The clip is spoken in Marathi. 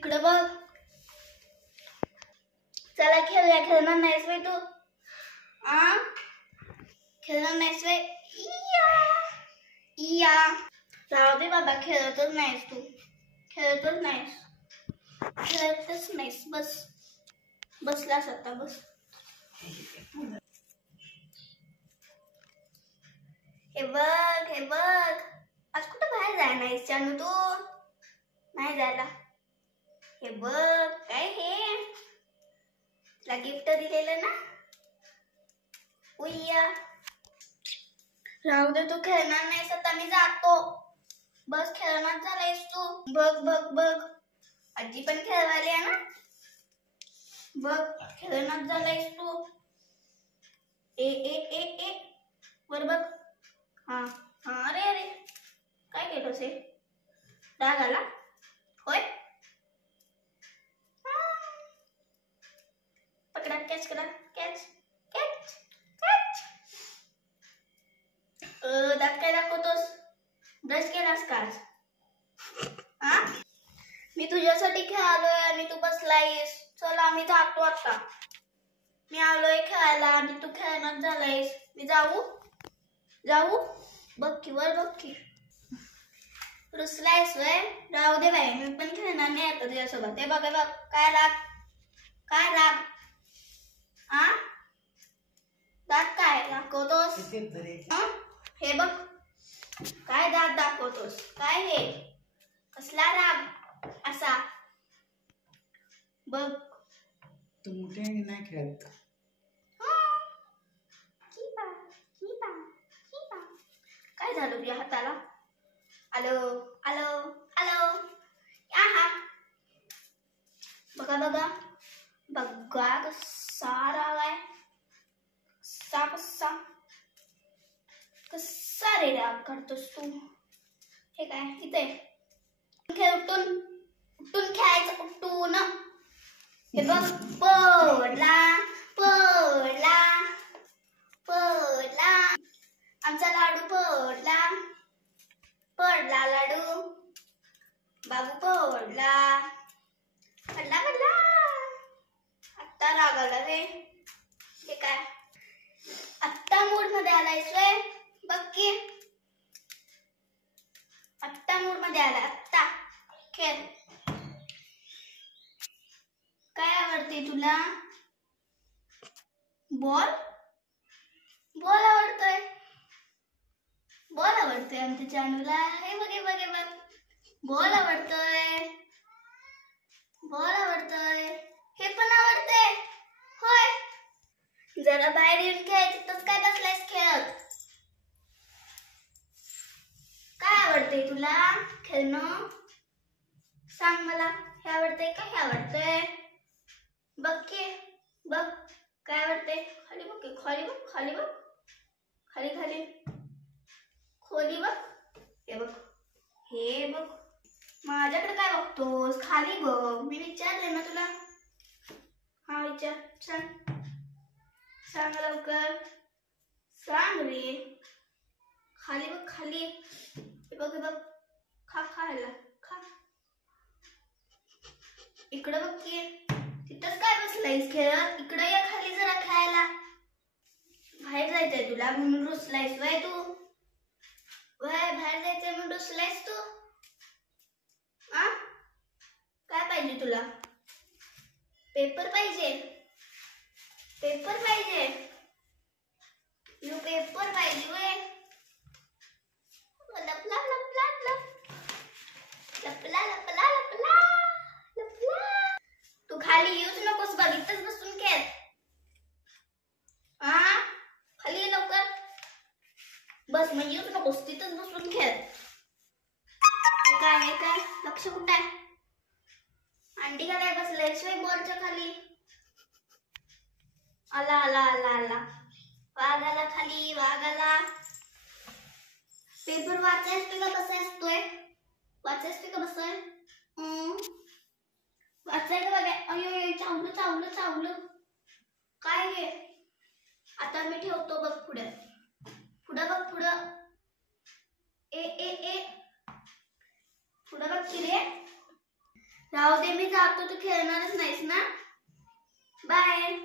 इकडं बघ. चला खेळूया. खेळणार नाहीस वे तू? खेळणार नाहीस वे? इया राहू दे बाबा, खेळतच नाहीस तू. खेळतच नाहीस. बस बसलास आता. बस. हे बघ आज कुठं बाहेर जायला नाहीस जानू तू? नाही जायला. हे बघ काय हे तुला गिफ्ट दिलेलं ना. उय्या राहू दे, तू खेळणार नाहीस आता. मी जातो. बस खेळणार झालायस तू. बघ आजी पण खेळवायला ना. बघ खेळणार झालायस तू. ए वर बघ. हा अरे काय केलंस हे? राग आला होय? पकडा. कॅच करा. कॅच. दात काय दाखवतोस? ब्रश केलास का? मी तुझ्यासाठी खेळालोय आणि तू बसलायस. चला आम्ही जातो आता. मी आलोय खेळायला आणि तू खेळणार झालायस. मी जाऊ? बघ की वर. बघ की रुसलायस वय? राहू दे बाई, मी पण खेळणार नाही आता तुझ्यासोबत. हे बघ काय राग. दात काय दाखवतोस? हे बघ काय दात दाखवतोस? काय हे कसला राग असा? बघ तू मोठे नाही खेळत. काय झालं तुझ्या हाताला? आलो. बघा कसा राग आहे. कसा रे राग करतोस तू? हे काय इथे खेळ. उठून खेळायचं. उठून. हे बघ पडला. आमचा लाडू पडला लाडू. बाबू पडला. आत्ता राग आला रे. हे काय आत्ता मूड मध्ये आलायस रे? बघ की आत्ता मूड मध्ये आला. आत्ता खेळ. काय आवडते तुला? बॉल आवडतोय. आमच्या जानूला. हे बघ बॉल आवडतोय. हे पण आवडते होय? जरा बाहेर येऊन खेळायचं तर काय बसलायस खेळत? काय आवडते तुला खेळणं? सांग मला. हे आवडते का हे आवडतंय? बघ की बघ काय आवडते? खाली बघ. खाली खोली बघ. हे बघ माझ्याकडे काय बघतोस? खाली बघ. मी विचारले ना तुला. हा विचार. सांग लवकर. सांग रे. खाली बघ. हे बघ खायला खा. इकडं बघ की. तिथंच काय बसलायस खेळत? इकडं या खाली जरा खेळायला. बाहेर जायचंय तुला म्हणून रुसलायस वय तू? बाहेर जायचंय म्हणून रुसलायस तू? काय पाहिजे तुला? पेपर पाहिजे? यू पेपर पाहिजे वय? लपला. तू खाली येऊच नकोस बघ. इथंच बसून खेळ. खाली ये लवकर. बस मग येऊच नकोस. तिथंच बसून खेळ. काय लक्ष कुठं आहे? अंडी का नाही बसलाय बॉलच्या खाली? आला. वाघ आला खाली. पेपर वाचायस का बसायस? वाचायस का बसाय? वाचाय का बघाय? अयो चावलं. काय हे? आता मी ठेवतो बघ पुढं बघ. ए पुढं बघ की रे. राहू दे, मी जातो. तू खेळणारच नाहीस ना. बाय.